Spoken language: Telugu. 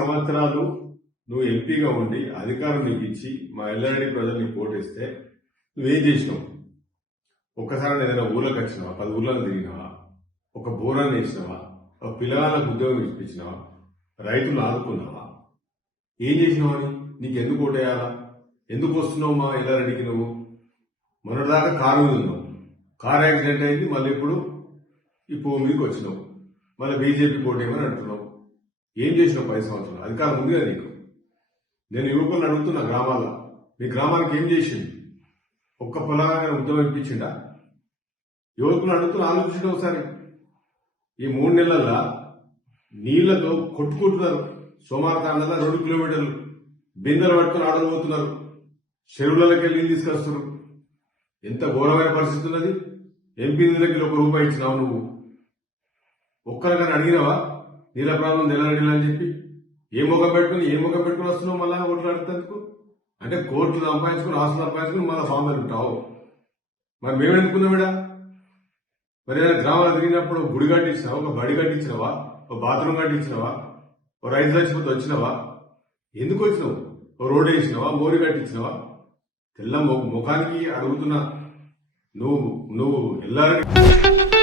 సంవత్సరాలు నువ్వు ఎంపీగా ఉండి అధికారం నీకు ఇచ్చి మా ఎల్లారెడ్డి ప్రజలు నీకు ఓటేస్తే నువ్వేం చేసినావు? ఒక్కసారి ఏదైనా ఊళ్ళకి వచ్చినావా? 10 ఊళ్ళని తిరిగినావా? ఒక బోరాన్ని వేసినావా? ఒక పిల్లగాళ్ళకు ఉద్యోగం ఇప్పించినావా? రైతులు ఆదుకున్నావా? ఏం చేసినావని నీకు ఎందుకు ఓటేయాలా? ఎందుకు వస్తున్నావు మా ఎల్లారెడ్డికి? నువ్వు మొన్నటిదాకా కారు మీద ఉన్నావు, కారు యాక్సిడెంట్ అయింది, మళ్ళీ ఇప్పుడు ఈ పువ్వు మీదకి వచ్చినావు, మళ్ళీ బీజేపీ ఓటేయమని అంటున్నావు. ఏం చేసినావు 10 సంవత్సరాలు? అధికారం ఉంది కదా నీకు. నేను యువకులను అడుగుతున్నా, గ్రామాల్లో మీ గ్రామానికి ఏం చేసింది? ఒక్క పొలాగా ఉద్యోగం ఇప్పించిండా? యువకులను అడుగుతున్నా, ఆలోచించడం ఒకసారి. ఈ 3 నెలల్లో నీళ్లతో కొట్టుకుంటున్నారు. సోమారకాండలో 2 కిలోమీటర్లు బిందెలు పట్టుకుని ఆడబోతున్నారు, చెరువులకి నీళ్ళు తీసుకొస్తున్నారు. ఎంత ఘోరమైన పరిస్థితి ఉన్నది. ఎంపీ నిధులకి 1 రూపాయి ఇచ్చినావు నువ్వు. ఒక్కరికైనా అడిగినావా నీళ్ళ ప్రాబ్లం తెల్లడిలా అని చెప్పి? ఏ ముఖం పెట్టుకుని వస్తున్నావు మళ్ళా ఓట్లు అడుగుతందుకు? అంటే కోట్లు సంపాదించుకుని, ఆస్తులు సంపాదించుకుని మళ్ళీ బాంబేలు ఉంటావు. మరి మేము ఎందుకున్నామిడా? మరి ఏదైనా గ్రామాలు తిరిగినప్పుడు గుడి కట్టించినావా? ఒక బడి కట్టించినవా? ఒక బాత్రూమ్ కట్టించినవా? ఓ రైతు లక్ష్మితో వచ్చినావా? ఎందుకు వచ్చినావు? ఓ రోడ్ వేసినావా? మోరి కట్టించినవా? తెల్ల ముఖానికి అడుగుతున్నా. నువ్వు ఎల్లారెడ్డి